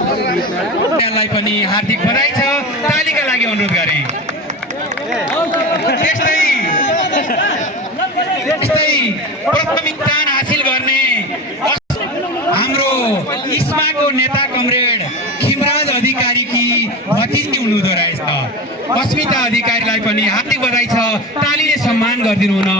त्यसलाई पनि हार्दिक बधाई छ, तालीका लागि अनुरोध गरे। त्यस्तै प्रथम स्थान हासिल गर्ने हाम्रो इस्माको नेता कमरेड खिमराज अधिकारीकी भतिजी हुनुहुँदो रहेछ। अस्मिता अधिकारीलाई पनि हार्दिक बधाई छ, तालीले सम्मान गरिदिनु हुन